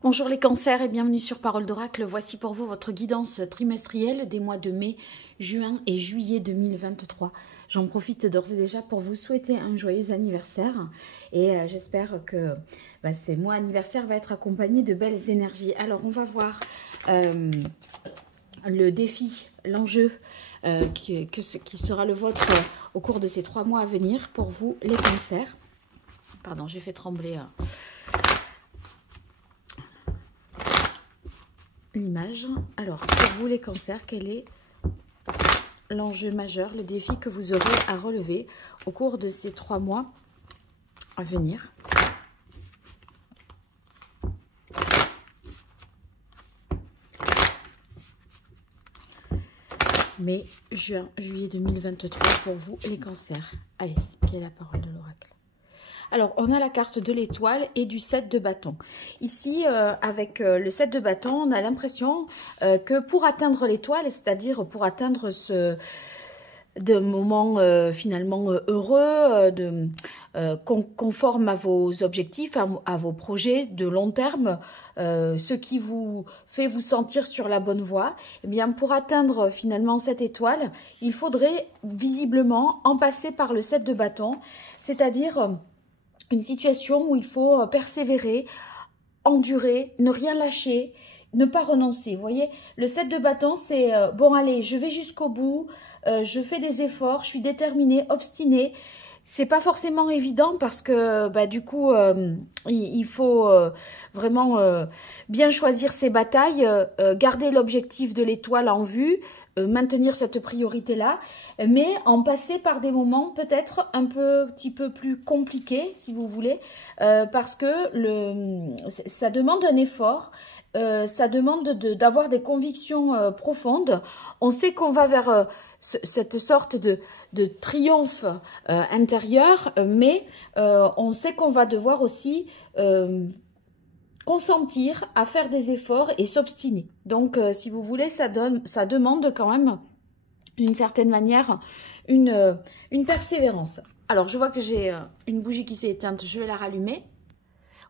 Bonjour les cancers et bienvenue sur Parole d'Oracle. Voici pour vous votre guidance trimestrielle des mois de mai, juin et juillet 2023. J'en profite d'ores et déjà pour vous souhaiter un joyeux anniversaire et j'espère que ces mois anniversaires va être accompagné de belles énergies. Alors on va voir le défi, l'enjeu qui sera le vôtre au cours de ces 3 mois à venir pour vous les cancers. Pardon, j'ai fait trembler l'image. Alors, pour vous les cancers, quel est l'enjeu majeur, le défi que vous aurez à relever au cours de ces 3 mois à venir? Mai, juin, juillet 2023 pour vous les cancers. Allez, quelle est la parole de l'oracle? Alors, on a la carte de l'étoile et du 7 de bâton. Ici, avec le 7 de bâton, on a l'impression que pour atteindre l'étoile, c'est-à-dire pour atteindre ce moment finalement heureux, conforme à vos objectifs, à vos projets de long terme, ce qui vous fait vous sentir sur la bonne voie, eh bien pour atteindre finalement cette étoile, il faudrait visiblement en passer par le 7 de bâton, c'est-à-dire une situation où il faut persévérer, endurer, ne rien lâcher, ne pas renoncer. Vous voyez, le 7 de bâton, c'est bon, allez, je vais jusqu'au bout, je fais des efforts, je suis déterminée, obstinée. C'est pas forcément évident parce que du coup, il faut vraiment bien choisir ses batailles, garder l'objectif de l'étoile en vue, maintenir cette priorité-là, mais en passer par des moments peut-être un petit peu plus compliqués, si vous voulez, parce que ça demande un effort, ça demande d'avoir des convictions profondes. On sait qu'on va vers cette sorte de triomphe intérieur, mais on sait qu'on va devoir aussi consentir à faire des efforts et s'obstiner. Donc, si vous voulez, ça demande quand même, d'une certaine manière, une persévérance. Alors, je vois que j'ai une bougie qui s'est éteinte, je vais la rallumer.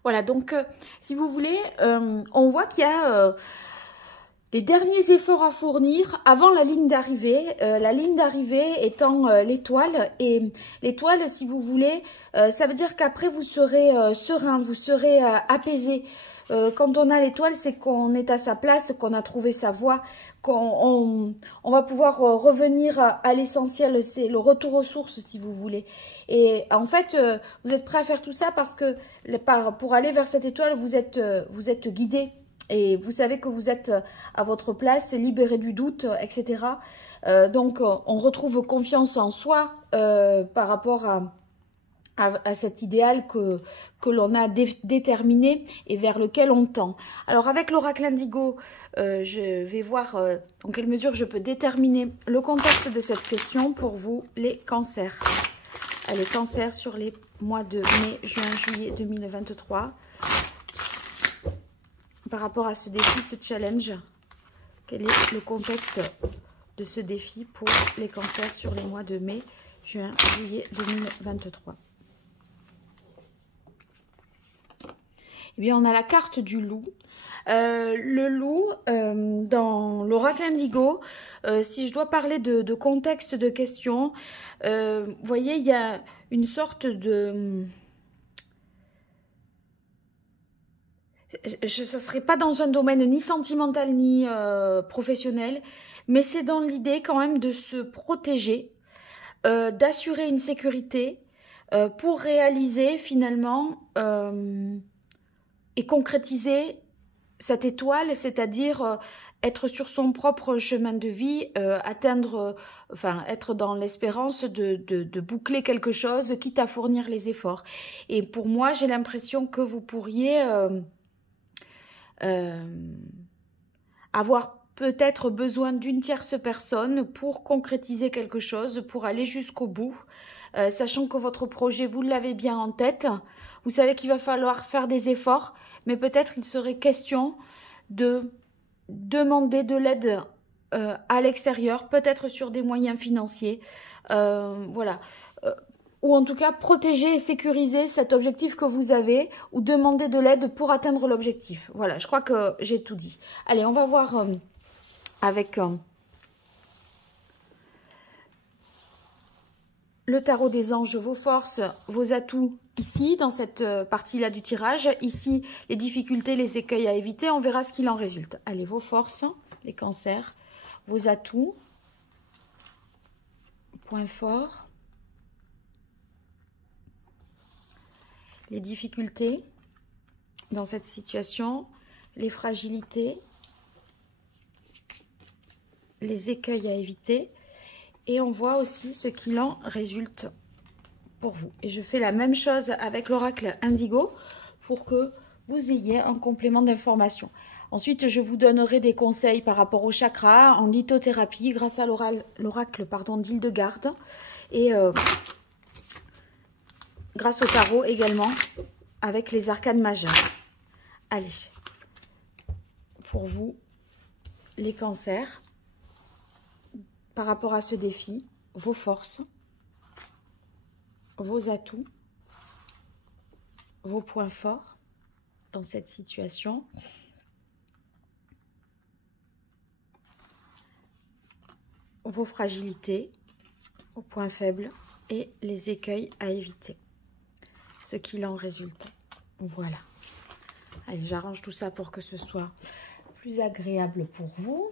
Voilà, donc, si vous voulez, on voit qu'il y a les derniers efforts à fournir avant la ligne d'arrivée étant l'étoile. Et l'étoile, si vous voulez, ça veut dire qu'après vous serez serein, vous serez apaisé. Quand on a l'étoile, c'est qu'on est à sa place, qu'on a trouvé sa voie, qu'on va pouvoir revenir à l'essentiel, c'est le retour aux sources, si vous voulez. Et en fait, vous êtes prêt à faire tout ça parce que pour aller vers cette étoile, vous êtes guidé. Et vous savez que vous êtes à votre place, libéré du doute, etc. Donc, on retrouve confiance en soi par rapport à cet idéal que l'on a déterminé et vers lequel on tend. Alors, avec l'oracle indigo, je vais voir dans quelle mesure je peux déterminer le contexte de cette question pour vous, les cancers. Les cancers sur les mois de mai, juin, juillet 2023. Par rapport à ce défi, ce challenge, quel est le contexte de ce défi pour les cancers sur les mois de mai, juin, juillet 2023? Eh bien, on a la carte du loup. Le loup, dans l'oracle indigo, si je dois parler de contexte de question, vous voyez, il y a une sorte de... Ça ne serait pas dans un domaine ni sentimental ni professionnel, mais c'est dans l'idée quand même de se protéger, d'assurer une sécurité pour réaliser finalement et concrétiser cette étoile, c'est-à-dire être sur son propre chemin de vie, être dans l'espérance de boucler quelque chose, quitte à fournir les efforts. Et pour moi, j'ai l'impression que vous pourriez... avoir peut-être besoin d'une tierce personne pour concrétiser quelque chose, pour aller jusqu'au bout, sachant que votre projet, vous l'avez bien en tête. Vous savez qu'il va falloir faire des efforts, mais peut-être il serait question de demander de l'aide à l'extérieur, peut-être sur des moyens financiers. Voilà. ou en tout cas protéger et sécuriser cet objectif que vous avez ou demander de l'aide pour atteindre l'objectif. Voilà, je crois que j'ai tout dit. Allez, on va voir avec le tarot des anges, vos forces, vos atouts ici, dans cette partie-là du tirage. Ici, les difficultés, les écueils à éviter. On verra ce qu'il en résulte. Allez, vos forces, les cancers, vos atouts, points forts, les difficultés dans cette situation, les fragilités, les écueils à éviter. Et on voit aussi ce qu'il en résulte pour vous. Et je fais la même chose avec l'oracle Indigo pour que vous ayez un complément d'information. Ensuite, je vous donnerai des conseils par rapport au chakra en lithothérapie grâce à l'oracle d'Hildegarde et grâce au tarot également avec les arcanes majeures. Allez, pour vous, les cancers, par rapport à ce défi, vos forces, vos atouts, vos points forts dans cette situation. Vos fragilités, vos points faibles et les écueils à éviter. Ce qu'il en résulte. Voilà. Allez, j'arrange tout ça pour que ce soit plus agréable pour vous.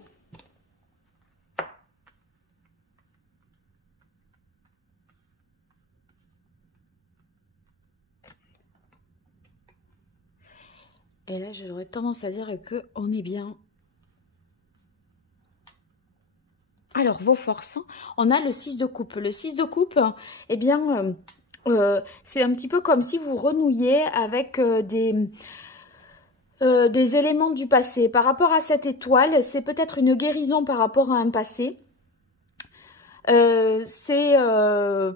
Et là, j'aurais tendance à dire qu'on est bien. Alors, vos forces, on a le 6 de coupe. Le 6 de coupe, eh bien, c'est un petit peu comme si vous renouiez avec des éléments du passé. Par rapport à cette étoile, c'est peut-être une guérison par rapport à un passé. C'est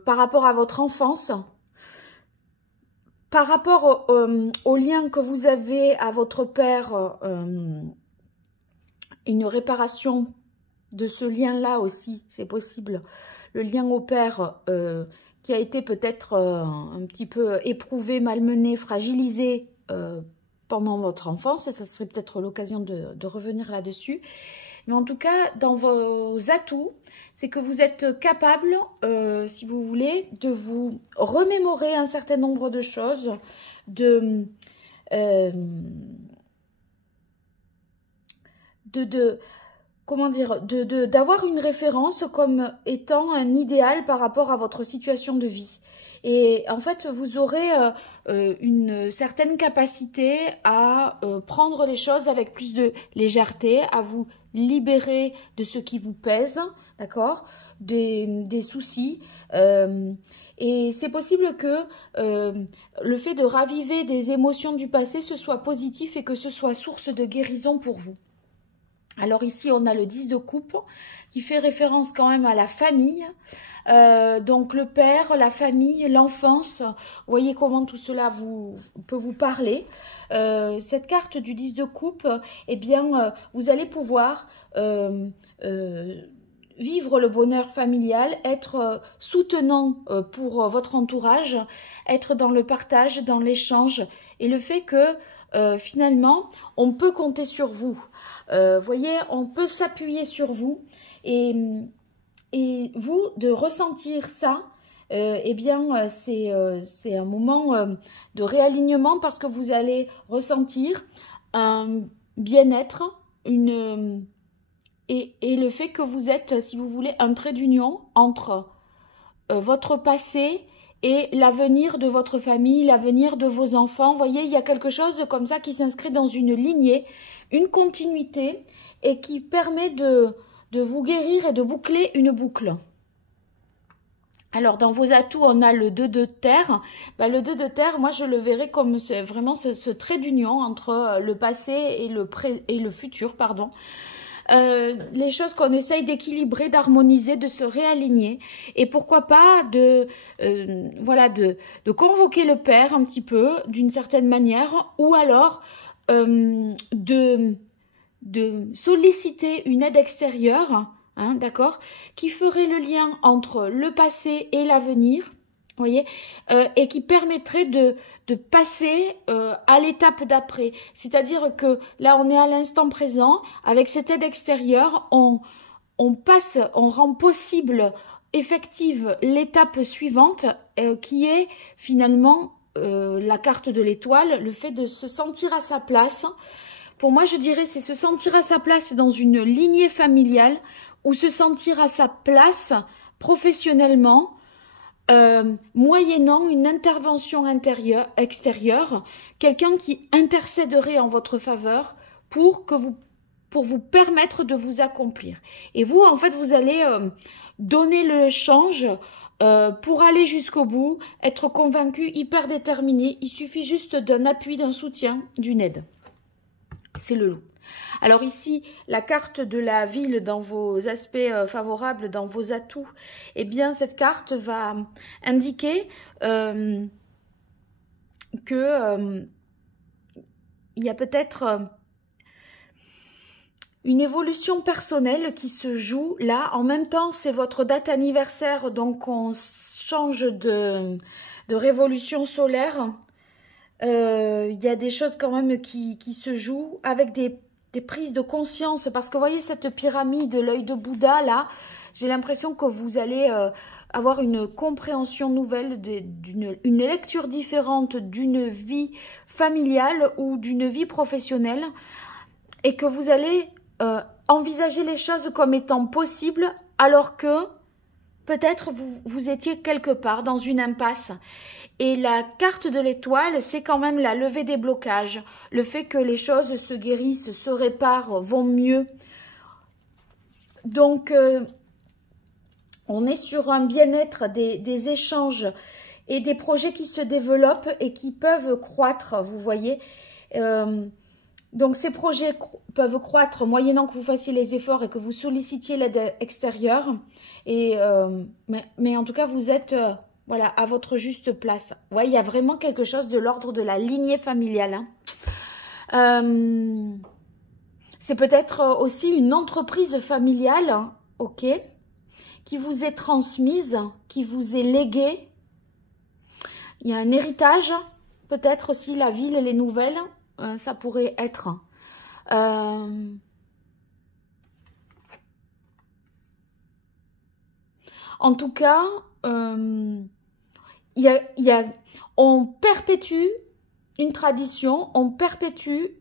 par rapport à votre enfance. Par rapport au lien que vous avez à votre père, une réparation de ce lien-là aussi, c'est possible. Le lien au père qui a été peut-être un petit peu éprouvé, malmené, fragilisé pendant votre enfance. Ça serait peut-être l'occasion de revenir là-dessus. Mais en tout cas, dans vos atouts, c'est que vous êtes capable, si vous voulez, de vous remémorer un certain nombre de choses, comment dire, d'avoir une référence comme étant un idéal par rapport à votre situation de vie. Et en fait, vous aurez une certaine capacité à prendre les choses avec plus de légèreté, à vous libérer de ce qui vous pèse, d'accord, des soucis. Et c'est possible que le fait de raviver des émotions du passé, ce soit positif et que ce soit source de guérison pour vous. Alors ici, on a le 10 de coupe qui fait référence quand même à la famille. Donc le père, la famille, l'enfance, vous voyez comment tout cela peut vous parler. Cette carte du 10 de coupe, eh bien, vous allez pouvoir vivre le bonheur familial, être soutenant pour votre entourage, être dans le partage, dans l'échange et le fait que finalement, on peut compter sur vous. Voyez, on peut s'appuyer sur vous et vous, de ressentir ça, eh bien, c'est un moment de réalignement parce que vous allez ressentir un bien-être, et le fait que vous êtes, si vous voulez, un trait d'union entre votre passé et l'avenir de votre famille, l'avenir de vos enfants. Vous voyez, il y a quelque chose comme ça qui s'inscrit dans une lignée, une continuité et qui permet de vous guérir et de boucler une boucle. Alors, dans vos atouts, on a le 2 de terre. Ben, le 2 de terre, moi, je le verrais comme vraiment ce trait d'union entre le passé et le futur, pardon. Les choses qu'on essaye d'équilibrer, d'harmoniser, de se réaligner. Et pourquoi pas voilà, de convoquer le père un petit peu, d'une certaine manière, ou alors de solliciter une aide extérieure, hein, d'accord, qui ferait le lien entre le passé et l'avenir, voyez, et qui permettrait de passer à l'étape d'après. C'est-à-dire que là, on est à l'instant présent, avec cette aide extérieure, on rend possible, effective, l'étape suivante, qui est finalement la carte de l'étoile, le fait de se sentir à sa place. Pour moi, je dirais, c'est se sentir à sa place dans une lignée familiale, ou se sentir à sa place professionnellement, moyennant une intervention extérieure, quelqu'un qui intercéderait en votre faveur pour vous permettre de vous accomplir. Et vous, en fait, vous allez donner le change pour aller jusqu'au bout, être convaincu, hyper déterminé. Il suffit juste d'un appui, d'un soutien, d'une aide. C'est le loup. Alors ici, la carte de la ville dans vos aspects favorables, dans vos atouts, eh bien cette carte va indiquer que il y a peut-être une évolution personnelle qui se joue là. En même temps, c'est votre date anniversaire, donc on change de révolution solaire. Il y a des choses quand même qui se jouent avec des prises de conscience, parce que vous voyez cette pyramide, l'œil de Bouddha là, j'ai l'impression que vous allez avoir une compréhension nouvelle, une lecture différente d'une vie familiale ou d'une vie professionnelle, et que vous allez envisager les choses comme étant possibles, alors que peut-être vous étiez quelque part dans une impasse. Et la carte de l'étoile, c'est quand même la levée des blocages, le fait que les choses se guérissent, se réparent, vont mieux. Donc, on est sur un bien-être, des échanges et des projets qui se développent et qui peuvent croître, vous voyez. Donc, ces projets peuvent croître moyennant que vous fassiez les efforts et que vous sollicitiez l'aide extérieure. Et, mais en tout cas, vous êtes... voilà, à votre juste place. Ouais, il y a vraiment quelque chose de l'ordre de la lignée familiale. Hein. C'est peut-être aussi une entreprise familiale, hein, ok, qui vous est transmise, qui vous est léguée. Il y a un héritage, peut-être aussi la ville, les nouvelles, ça pourrait être. En tout cas... on perpétue une tradition, on perpétue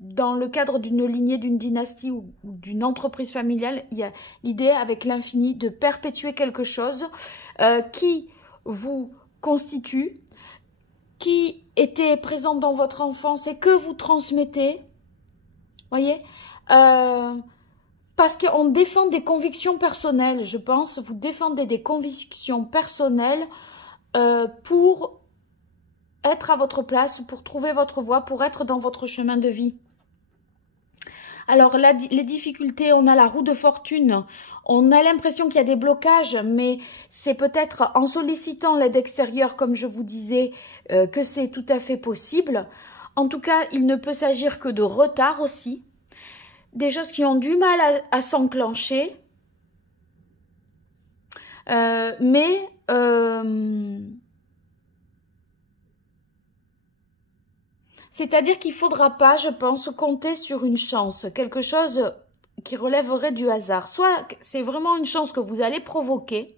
dans le cadre d'une lignée, d'une dynastie ou d'une entreprise familiale, il y a l'idée avec l'infini de perpétuer quelque chose qui vous constitue, qui était présent dans votre enfance et que vous transmettez, voyez, parce qu'on défend des convictions personnelles, je pense, vous défendez des convictions personnelles pour être à votre place, pour trouver votre voie, pour être dans votre chemin de vie. Alors, les difficultés, on a la roue de fortune, on a l'impression qu'il y a des blocages, mais c'est peut-être en sollicitant l'aide extérieure, comme je vous disais, que c'est tout à fait possible. En tout cas, il ne peut s'agir que de retard aussi, des choses qui ont du mal à s'enclencher, mais c'est-à-dire qu'il ne faudra pas, je pense, compter sur une chance, quelque chose qui relèverait du hasard. Soit c'est vraiment une chance que vous allez provoquer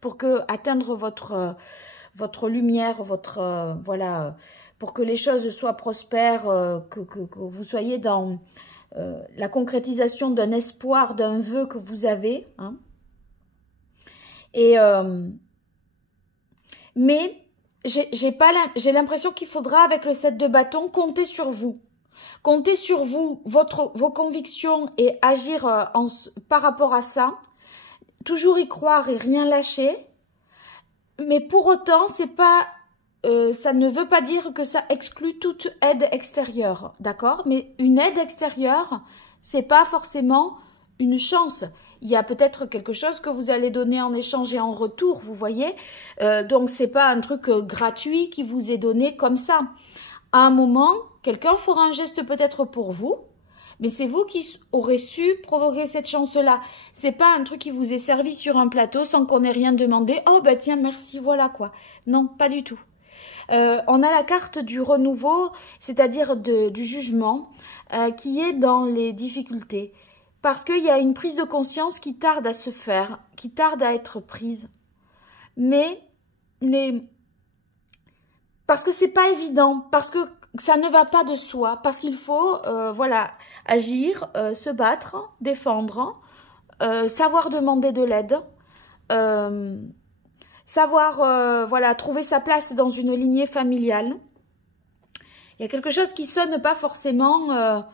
pour atteindre votre lumière, voilà, pour que les choses soient prospères, que vous soyez dans la concrétisation d'un espoir, d'un vœu que vous avez, hein. Et mais j'ai l'impression qu'il faudra, avec le 7 de bâton, compter sur vous. Compter sur vous, vos convictions et agir par rapport à ça. Toujours y croire et rien lâcher. Mais pour autant, c'est pas, ça ne veut pas dire que ça exclut toute aide extérieure. D'accord? Mais une aide extérieure, c'est pas forcément une chance. Il y a peut-être quelque chose que vous allez donner en échange et en retour, vous voyez. Donc, c'est pas un truc gratuit qui vous est donné comme ça. À un moment, quelqu'un fera un geste peut-être pour vous, mais c'est vous qui aurez su provoquer cette chance-là. C'est pas un truc qui vous est servi sur un plateau sans qu'on ait rien demandé. Oh bah tiens, merci, voilà quoi. Non, pas du tout. On a la carte du renouveau, c'est-à-dire du jugement, qui est dans les difficultés. Parce qu'il y a une prise de conscience qui tarde à se faire, qui tarde à être prise. Mais parce que c'est pas évident, parce que ça ne va pas de soi, parce qu'il faut voilà, agir, se battre, défendre, savoir demander de l'aide, savoir voilà, trouver sa place dans une lignée familiale. Il y a quelque chose qui sonne pas forcément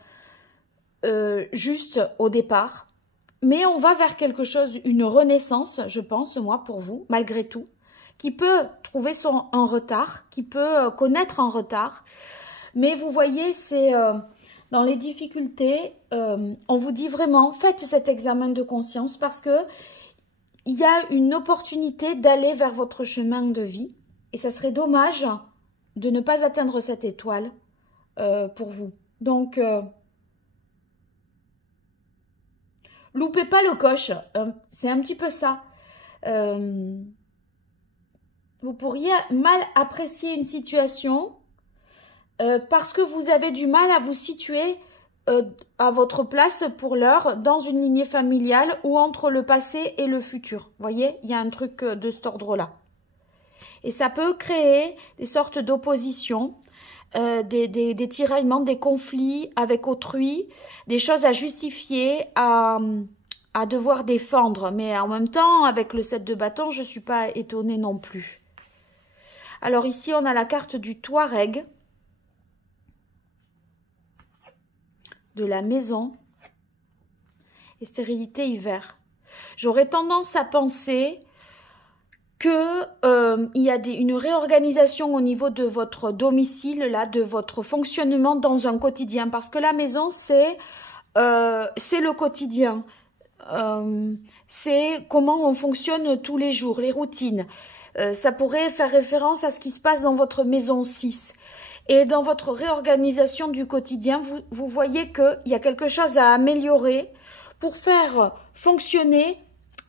juste au départ, mais on va vers quelque chose, une renaissance, je pense, moi, pour vous, malgré tout, qui peut trouver un retard, qui peut connaître un retard. Mais vous voyez, c'est dans les difficultés, on vous dit vraiment, faites cet examen de conscience parce que il y a une opportunité d'aller vers votre chemin de vie. Et ça serait dommage de ne pas atteindre cette étoile pour vous. Donc, loupez pas le coche. C'est un petit peu ça. Vous pourriez mal apprécier une situation parce que vous avez du mal à vous situer à votre place pour l'heure dans une lignée familiale ou entre le passé et le futur. Vous voyez, il y a un truc de cet ordre-là. Et ça peut créer des sortes d'oppositions, des tiraillements, des conflits avec autrui, des choses à justifier, à devoir défendre. Mais en même temps, avec le 7 de bâton, je ne suis pas étonnée non plus. Alors ici, on a la carte du Touareg, de la maison et stérilité hiver. J'aurais tendance à penser que il y a une réorganisation au niveau de votre domicile, là, de votre fonctionnement dans un quotidien. Parce que la maison, c'est le quotidien. C'est comment on fonctionne tous les jours, les routines. Ça pourrait faire référence à ce qui se passe dans votre maison 6. Et dans votre réorganisation du quotidien, vous voyez qu'il y a quelque chose à améliorer pour faire fonctionner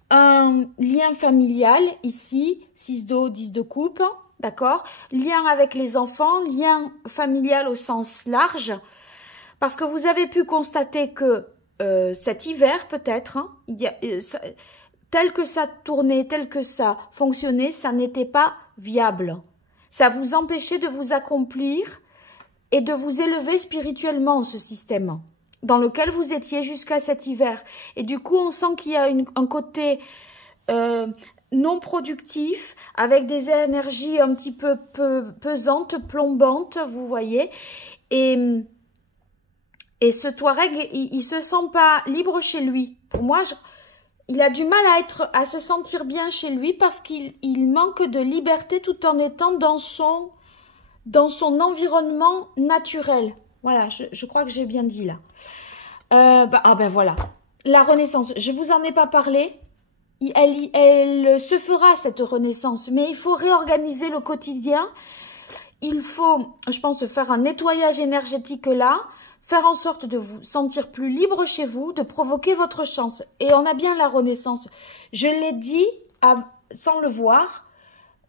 un lien familial, ici, 6 d'eau, 10 de coupe, d'accord? Lien avec les enfants, lien familial au sens large, parce que vous avez pu constater que cet hiver, peut-être, hein, tel que ça tournait, tel que ça fonctionnait, ça n'était pas viable. Ça vous empêchait de vous accomplir et de vous élever spirituellement, ce système dans lequel vous étiez jusqu'à cet hiver. Et du coup, on sent qu'il y a un côté non productif, avec des énergies un petit peu pesantes, plombantes, vous voyez. Et ce Touareg, il ne se sent pas libre chez lui. Pour moi, il a du mal à se sentir bien chez lui parce qu'il manque de liberté tout en étant dans son environnement naturel. Voilà, je crois que j'ai bien dit là. Ben voilà, la renaissance, je ne vous en ai pas parlé. Elle se fera cette renaissance, mais il faut réorganiser le quotidien. Il faut, je pense, faire un nettoyage énergétique là, faire en sorte de vous sentir plus libre chez vous, de provoquer votre chance. Et on a bien la renaissance. Je l'ai dit sans le voir.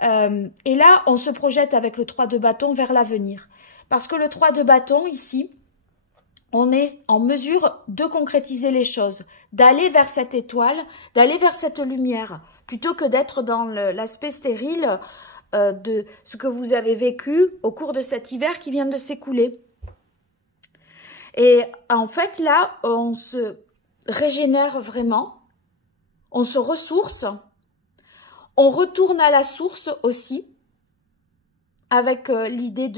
Et là, on se projette avec le 3 de bâton vers l'avenir. Parce que le 3 de bâton, ici, on est en mesure de concrétiser les choses, d'aller vers cette étoile, d'aller vers cette lumière, plutôt que d'être dans l'aspect stérile de ce que vous avez vécu au cours de cet hiver qui vient de s'écouler. Et en fait, là, on se régénère vraiment, on se ressource, on retourne à la source aussi, avec l'idée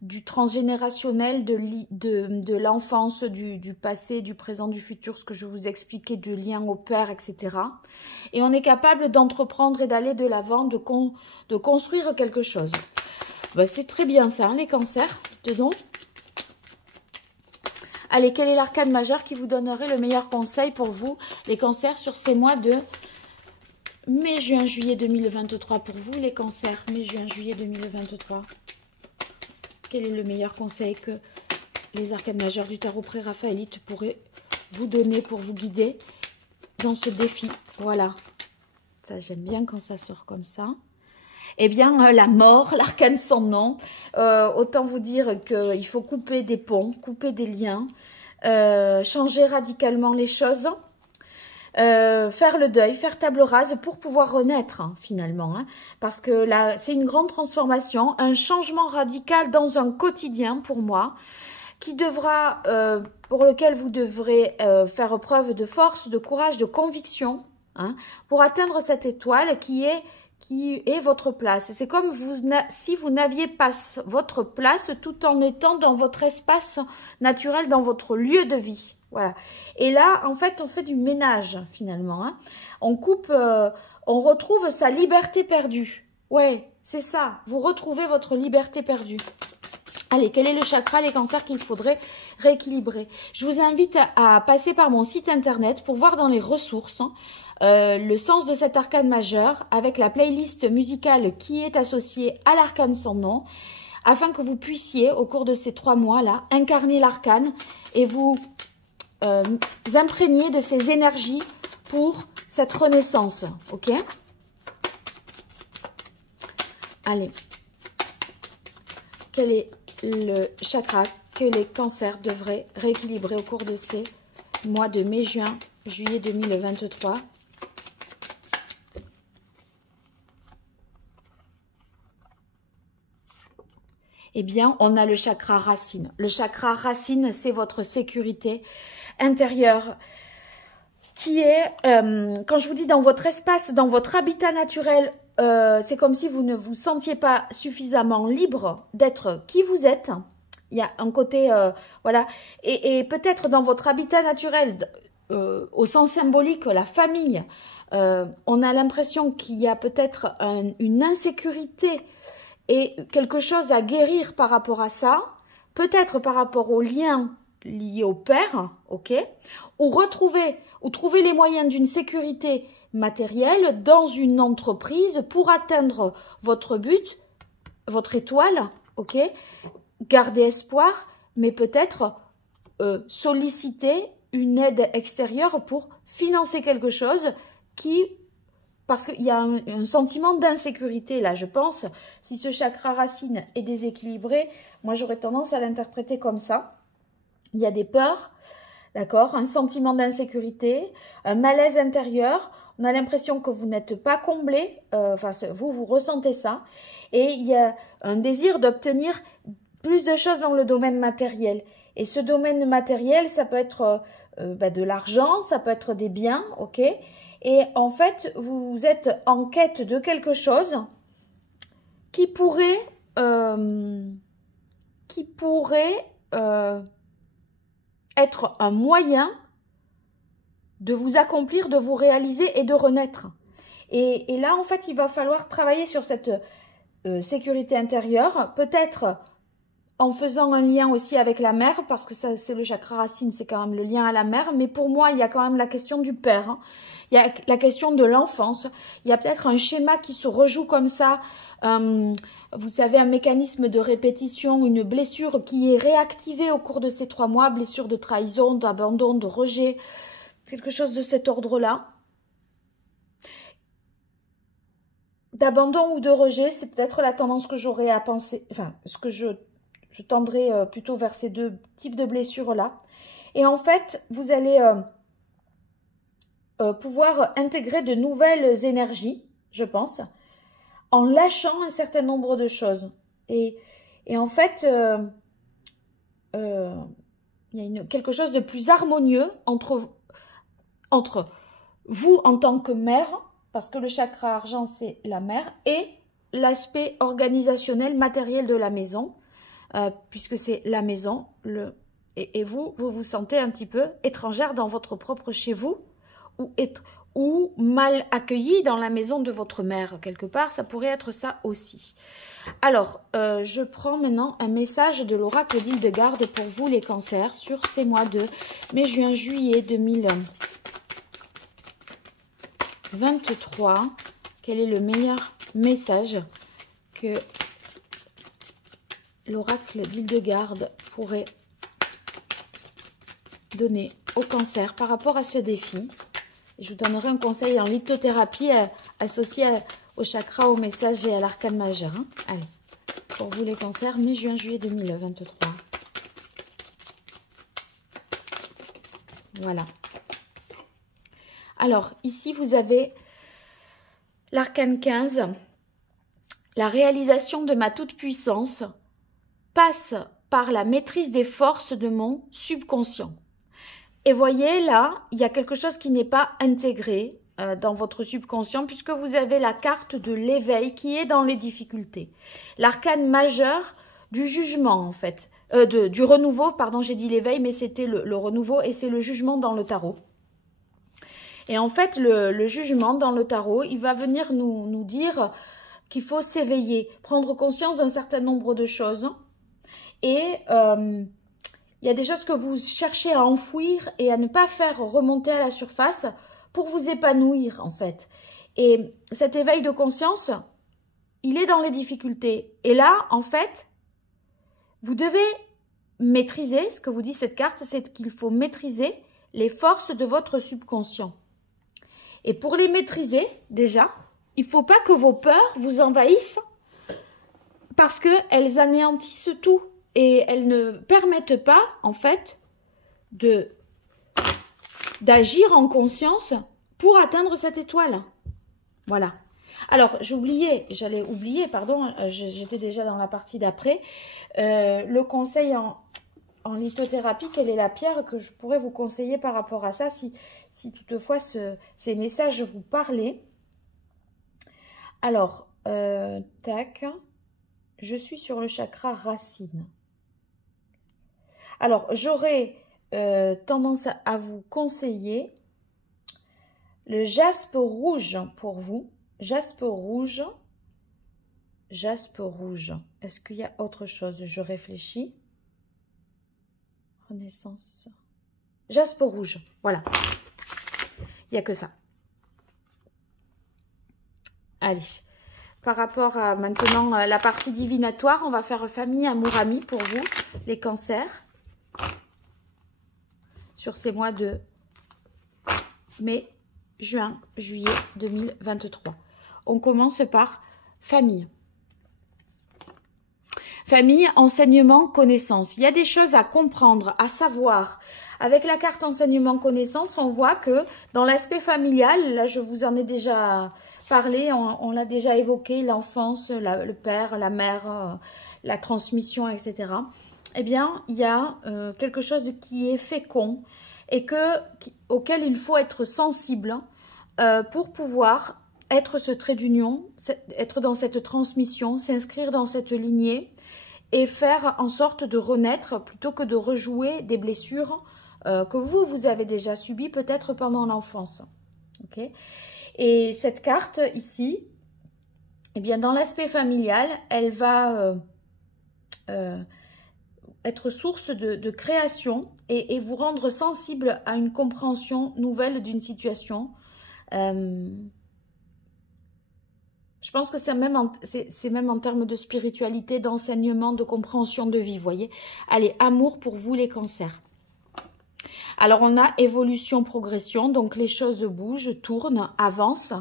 du transgénérationnel, de l'enfance, du passé, du présent, du futur, ce que je vous expliquais, du lien au père, etc. Et on est capable d'entreprendre et d'aller de l'avant, de construire quelque chose. Ben, c'est très bien ça, hein, les cancers, dedans. Allez, quel est l'arcane majeur qui vous donnerait le meilleur conseil pour vous, les cancers, sur ces mois de mai, juin, juillet 2023 pour vous, les cancers, mai, juin, juillet 2023. Quel est le meilleur conseil que les arcanes majeures du tarot pré-raphaélite pourraient vous donner pour vous guider dans ce défi. Voilà. Ça, j'aime bien quand ça sort comme ça. Eh bien, la mort, l'arcane sans nom. Autant vous dire qu'il faut couper des ponts, couper des liens, changer radicalement les choses, faire le deuil, faire table rase pour pouvoir renaître, hein, finalement. Hein, parce que là, c'est une grande transformation, un changement radical dans un quotidien pour moi, qui devra, pour lequel vous devrez faire preuve de force, de courage, de conviction, hein, pour atteindre cette étoile qui est votre place. C'est comme si vous n'aviez pas votre place tout en étant dans votre espace naturel, dans votre lieu de vie. Voilà. Et là, en fait, on fait du ménage, finalement. Hein. On coupe, on retrouve sa liberté perdue. Ouais, c'est ça. Vous retrouvez votre liberté perdue. Allez, quel est le chakra, les cancers qu'il faudrait rééquilibrer? Je vous invite à passer par mon site internet pour voir dans les ressources le sens de cet arcane majeur avec la playlist musicale qui est associée à l'arcane sans nom, afin que vous puissiez, au cours de ces 3 mois-là, incarner l'arcane et vous imprégner de ces énergies pour cette renaissance. Ok? Allez. Quel est le chakra que les cancers devraient rééquilibrer au cours de ces mois de mai, juin, juillet 2023? Eh bien, on a le chakra racine. Le chakra racine, c'est votre sécurité intérieure qui est, quand je vous dis dans votre espace, dans votre habitat naturel, c'est comme si vous ne vous sentiez pas suffisamment libre d'être qui vous êtes. Il y a un côté, voilà, et peut-être dans votre habitat naturel, au sens symbolique, la famille, on a l'impression qu'il y a peut-être une insécurité et quelque chose à guérir par rapport à ça, peut-être par rapport aux liens liés au père, ok, ou trouver les moyens d'une sécurité matérielle dans une entreprise pour atteindre votre but, votre étoile, ok, garder espoir, mais peut-être solliciter une aide extérieure pour financer quelque chose qui... Parce qu'il y a un sentiment d'insécurité là, je pense. Si ce chakra racine est déséquilibré, moi j'aurais tendance à l'interpréter comme ça. Il y a des peurs, d'accord, un sentiment d'insécurité, un malaise intérieur. On a l'impression que vous n'êtes pas comblé, enfin vous ressentez ça. Et il y a un désir d'obtenir plus de choses dans le domaine matériel. Et ce domaine matériel, ça peut être de l'argent, ça peut être des biens, ok. Et en fait, vous êtes en quête de quelque chose qui pourrait être un moyen de vous accomplir, de vous réaliser et de renaître. Et là, en fait, il va falloir travailler sur cette sécurité intérieure, peut-être en faisant un lien aussi avec la mère, parce que ça, c'est le chakra racine, c'est quand même le lien à la mère. Mais pour moi, il y a quand même la question du père. Hein. Il y a la question de l'enfance. Il y a peut-être un schéma qui se rejoue comme ça. Vous savez, un mécanisme de répétition, une blessure qui est réactivée au cours de ces 3 mois. Blessure de trahison, d'abandon, de rejet. Quelque chose de cet ordre-là. D'abandon ou de rejet, c'est peut-être la tendance que j'aurais à penser. Enfin, ce que je tendrai plutôt vers ces 2 types de blessures-là. Et en fait, vous allez pouvoir intégrer de nouvelles énergies, je pense, en lâchant un certain nombre de choses. Et en fait, il y a quelque chose de plus harmonieux entre vous en tant que mère, parce que le chakra argent, c'est la mère, et l'aspect organisationnel, matériel de la maison, puisque c'est la maison, et vous vous sentez un petit peu étrangère dans votre propre chez vous, ou mal accueillie dans la maison de votre mère, quelque part, ça pourrait être ça aussi. Alors, je prends maintenant un message de l'oracle d'Hildegarde pour vous les cancers sur ces mois de mai, juin, juillet 2023. Quel est le meilleur message que l'oracle d'Hildegarde pourrait donner au cancer par rapport à ce défi. Je vous donnerai un conseil en lithothérapie associé au chakra, au message et à l'arcane majeur. Hein. Allez, pour vous les cancers, mi-juin, juillet 2023. Voilà. Alors, ici, vous avez l'arcane 15. La réalisation de ma toute-puissance passe par la maîtrise des forces de mon subconscient. Et voyez, là, il y a quelque chose qui n'est pas intégré dans votre subconscient puisque vous avez la carte de l'éveil qui est dans les difficultés. L'arcane majeur du jugement, en fait. Du renouveau, pardon, j'ai dit l'éveil, mais c'était le renouveau et c'est le jugement dans le tarot. Et en fait, le jugement dans le tarot, il va venir nous dire qu'il faut s'éveiller, prendre conscience d'un certain nombre de choses. Et il y a des choses que vous cherchez à enfouir et à ne pas faire remonter à la surface pour vous épanouir, en fait. Et cet éveil de conscience, il est dans les difficultés. Et là, en fait, vous devez maîtriser, ce que vous dit cette carte, c'est qu'il faut maîtriser les forces de votre subconscient. Et pour les maîtriser, déjà, il ne faut pas que vos peurs vous envahissent parce qu'elles anéantissent tout et elles ne permettent pas, en fait, d'agir en conscience pour atteindre cette étoile. Voilà. Alors, j'allais oublier, pardon, j'étais déjà dans la partie d'après. Le conseil en lithothérapie, quelle est la pierre que je pourrais vous conseiller par rapport à ça, si toutefois ces messages vous parlaient. Alors, tac, je suis sur le chakra racine. Alors, j'aurais tendance à vous conseiller le jaspe rouge pour vous. Jaspe rouge. Jaspe rouge. Est-ce qu'il y a autre chose? Je réfléchis. Renaissance. Jaspe rouge. Voilà. Il n'y a que ça. Allez. Par rapport à maintenant la partie divinatoire, on va faire famille, amour, ami pour vous, les cancers. Sur ces mois de mai, juin, juillet 2023. On commence par famille. Famille, enseignement, connaissance. Il y a des choses à comprendre, à savoir. Avec la carte enseignement, connaissance, on voit que dans l'aspect familial, là je vous en ai déjà parlé, on l'a déjà évoqué, l'enfance, le père, la mère, la transmission, etc. Eh bien, il y a quelque chose qui est fécond et auquel il faut être sensible pour pouvoir être ce trait d'union, être dans cette transmission, s'inscrire dans cette lignée et faire en sorte de renaître plutôt que de rejouer des blessures que vous avez déjà subies peut-être pendant l'enfance. Okay. Et cette carte ici, eh bien dans l'aspect familial, elle va être source de création et vous rendre sensible à une compréhension nouvelle d'une situation. Je pense que c'est même en termes de spiritualité, d'enseignement, de compréhension de vie, vous voyez. Allez, amour pour vous les cancers. Alors, on a évolution, progression, donc les choses bougent, tournent, avancent.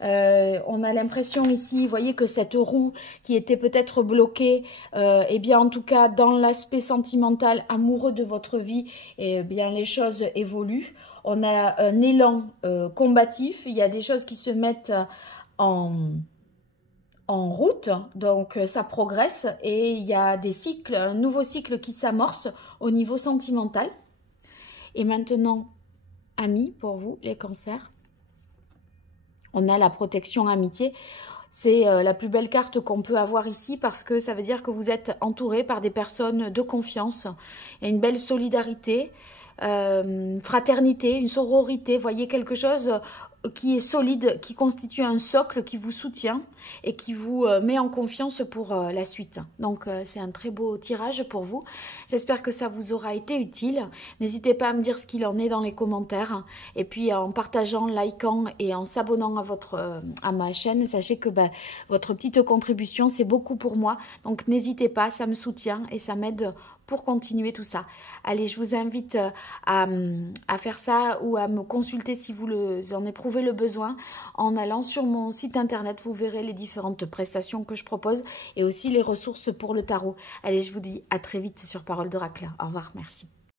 On a l'impression ici, vous voyez, que cette roue qui était peut-être bloquée, eh bien, en tout cas, dans l'aspect sentimental, amoureux de votre vie, eh bien, les choses évoluent. On a un élan combatif, il y a des choses qui se mettent en route, donc ça progresse et il y a des cycles, un nouveau cycle qui s'amorce au niveau sentimental. Et maintenant, amis, pour vous, les cancers, on a la protection amitié. C'est la plus belle carte qu'on peut avoir ici parce que ça veut dire que vous êtes entouré par des personnes de confiance. Il y a une belle solidarité, fraternité, une sororité, voyez, quelque chose qui est solide, qui constitue un socle qui vous soutient et qui vous met en confiance pour la suite. Donc, c'est un très beau tirage pour vous. J'espère que ça vous aura été utile. N'hésitez pas à me dire ce qu'il en est dans les commentaires. Et puis, en partageant, likant et en s'abonnant à ma chaîne, sachez que votre petite contribution, c'est beaucoup pour moi. Donc, n'hésitez pas, ça me soutient et ça m'aide pour continuer tout ça. Allez, je vous invite à faire ça ou à me consulter si vous en éprouvez le besoin. En allant sur mon site internet, vous verrez les différentes prestations que je propose et aussi les ressources pour le tarot. Allez, je vous dis à très vite sur Parole d'Oracle. Au revoir, merci.